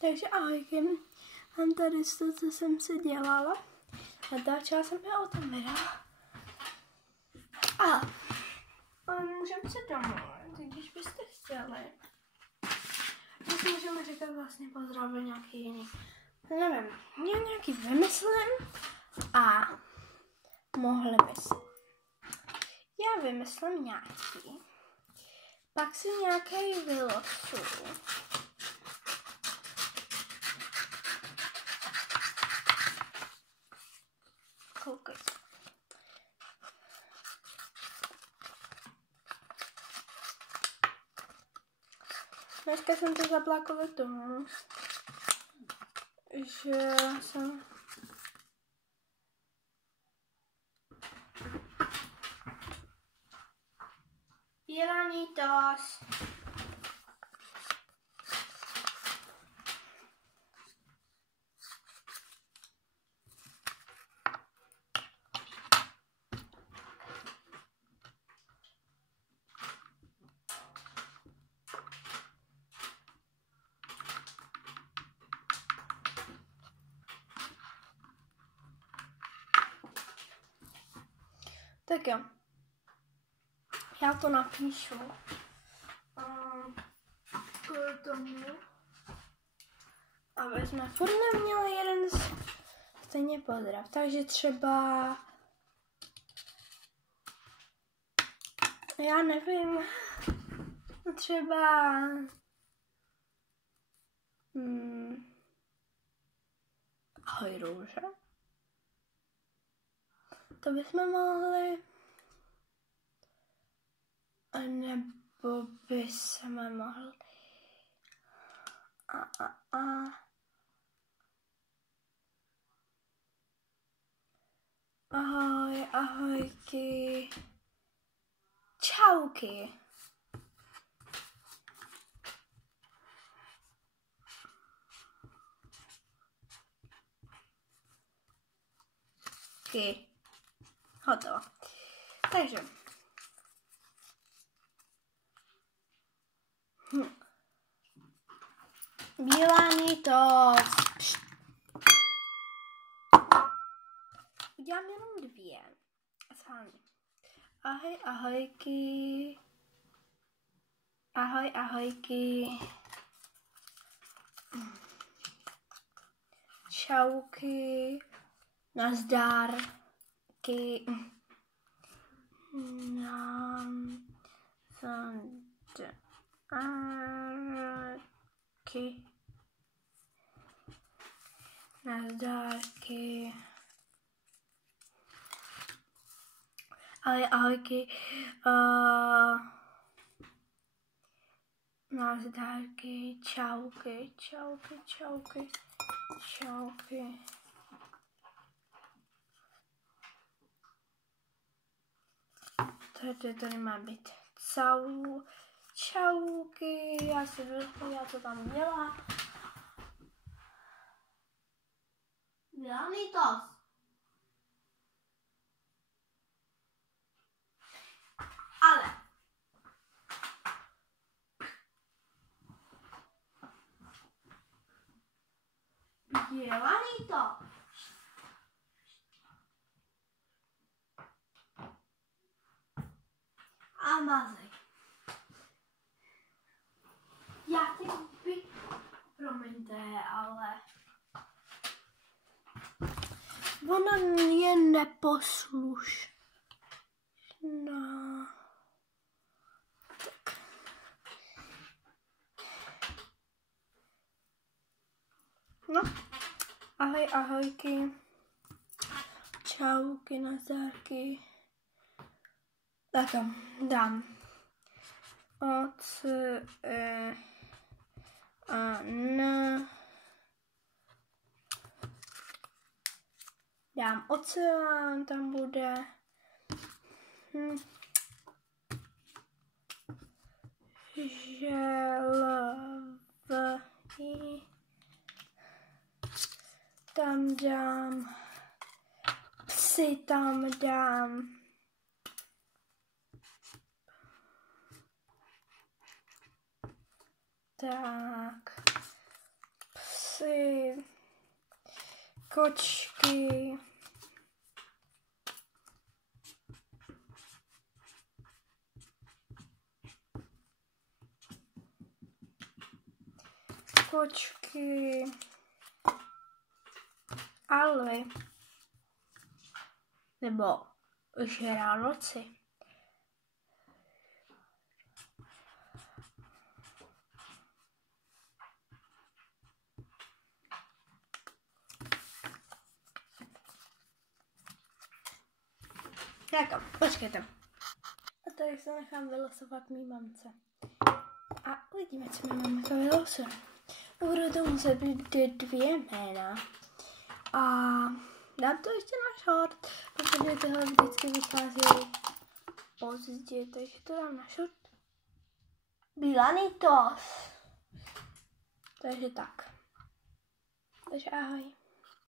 Takže ahojky, mám tady to, co jsem si dělala. Natáčela jsem je o tom videa. A můžeme se domluvit, když byste chtěli. My si můžeme říkat vlastně pozdravit nějaký jiný. Nevím, já nějaký vymyslím a mohli by si. Já vymyslím nějaký. Pak si nějaký vylosuju. Koukej. Dneska jsem to zapla kvůli tomu, že jsem Jelani tos. Tak jo, já to napíšu kvůli tomu, aby jsme furt neměli jeden stejně pozdrav, takže třeba, já nevím, třeba ahoj Růže. To bychom mohli, nebo bychom mohli ahoj, ahojky, čauky. Hotovo. Takže. Bílání to. Udělám jenom 2. Schválně. Ahoj, ahojky. Ahoj, ahojky. Čauky. Nazdarky. Nazdárky. Ahoj, ahojky. Nazdárky, čauky, čauky, čauky, čauky. Tady má být čauky, já si vyhledám, co tam dělá. Dělaný to. Ale. Dělaný to. A mazej. Já ti promiňte, ale ona je neposlušná. Tak. No, ahoj, ahojky. Čauky, nazdárky. Tak jo, dám dám oceán, tam bude želvy, tam dám psy, tam dám tak psy, kočky, a lvy, nebo žraloci. Tak, počkejte. A tady se nechám vylosovat mý mamce. A uvidíme, co mi mamka vylosuje. Budu to muset být 2 jména. A dám to ještě na short, protože tyhle vždycky vychází pozdě, takže to dám na short. Bilanitos. Takže tak. Takže ahoj.